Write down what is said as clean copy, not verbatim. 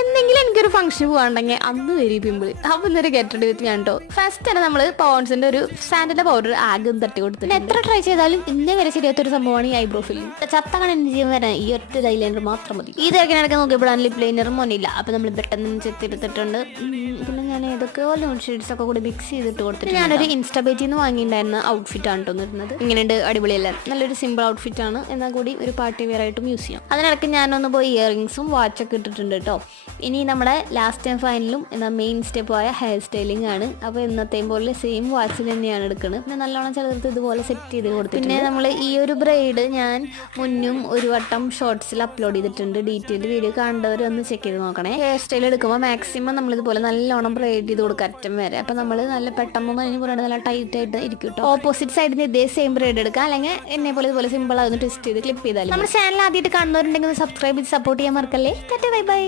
എന്തെങ്കിലും എനിക്കൊരു ഫംഗ്ഷൻ പോകാണ്ടെങ്കിൽ അന്ന് വരും പിമ്പിൾ. അപ്പൊ ഇന്നൊരു ഗെറ്റ് വിത്ത് ഞാൻ കേട്ടോ. ഫസ്റ്റ് തന്നെ നമ്മള് പോൺസിന്റെ ഒരു സാൻഡിന്റെ പൗഡർ ആകെ തട്ടി കൊടുത്തിട്ട് എത്ര ട്രൈ ചെയ്താലും ഇന്നേ വരെ ശരിയാത്തൊരു സംഭവമാണ് ഈ ഐബ്രോ ഫില്ലിംഗ്. ചത്തകണ എന്റെ ജീവൻ വരാൻ ഈ ഒറ്റ ഐലൈനർ മാത്രം മതി. ഈ തിരക്കിനടക്കാൻ നോക്കിയപ്പോഴാണ് ലിപ് ലൈനറും മൊന്നില്ല. അപ്പൊ നമ്മൾ പെട്ടെന്ന് ചെത്തിയെടുത്തിട്ടുണ്ട്. പിന്നെ ഞാൻ ഏതൊക്കെയോ ലോൺ ഷെയ്ഡ്സ് ഒക്കെ കൂടി മിക്സ് ചെയ്തിട്ട് കൊടുത്തിട്ട് ഞാനൊരു ഇൻസ്റ്റാബേറ്റിൽ നിന്ന് വാങ്ങിയിട്ടുണ്ടായിരുന്ന ഔട്ട്ഫിറ്റ് ആണ് തോന്നിരുന്നത്. ഇങ്ങനെയുണ്ട്, അടിപൊളിയല്ല, നല്ലൊരു സിമ്പിൾ ഔട്ട്ഫിറ്റ് ആണ്, എന്നാൽ കൂടി ഒരു പാർട്ടി വെയർ ആയിട്ടും യൂസ് ചെയ്യാം. അതിനിടയ്ക്ക് ഞാനൊന്ന് പോയി ഇയറിംഗ്സും വാച്ചൊക്കെ ഇട്ടിട്ടുണ്ട് കേട്ടോ. ഇനി നമ്മുടെ ലാസ്റ്റ് ആൻഡ് ഫൈനലും എന്നാൽ മെയിൻ സ്റ്റെപ്പായ ഹെയർ സ്റ്റൈലിംഗ് ആണ്. അപ്പോൾ ഇന്നത്തെയും പോലെ സെയിം വാച്ചിൽ തന്നെയാണ് എടുക്കുന്നത്. പിന്നെ നല്ലോണം ചിലർക്ക് ഇതുപോലെ സെറ്റ് ചെയ്ത് കൊടുത്തിട്ട് പിന്നെ നമ്മൾ ഈ ഒരു ബ്രൈഡ് ഞാൻ മുന്നും ഒരു വട്ടം ഷോർട്സിൽ അപ്ലോഡ് ചെയ്തിട്ടുണ്ട്. ഡീറ്റെയിൽഡ് വീഡിയോ കാണേണ്ടവർ ഒന്ന് ചെക്ക് ചെയ്ത് നോക്കണേ. ഹെയർ സ്റ്റൈൽ എടുക്കുമ്പോൾ മാക്സിമം നമ്മളിതുപോലെ നല്ലോണം ബ്രൈഡ് ചെയ്ത് കൊടുക്കുക അറ്റം വരെ. അപ്പോൾ നമ്മൾ നല്ല പെട്ടെന്ന് അതിന് പറയുന്നത് നല്ല ടൈറ്റ് ആയിട്ട് ഇരിക്കും കേട്ടോ. ഓപ്പോസിറ്റ് സൈഡിൽ നിന്ന് ഇതേ സെയിം ബ്രൈഡ് എടുക്കുക, അല്ലെങ്കിൽ എന്നെ പോലെ ഇതുപോലെ സിമ്പിൾ ആയിരുന്നു ട്വിസ്റ്റ് ചെയ്ത് ക്ലിപ്പ് ചെയ്താൽ. നമ്മുടെ ചാനൽ ആദ്യമായിട്ട് കാണുന്നവരുണ്ടെങ്കിൽ സബ്സ്ക്രൈബ് ചെയ്ത് സപ്പോർട്ട് ചെയ്യാൻ മറക്കല്ലേ. Bye bye.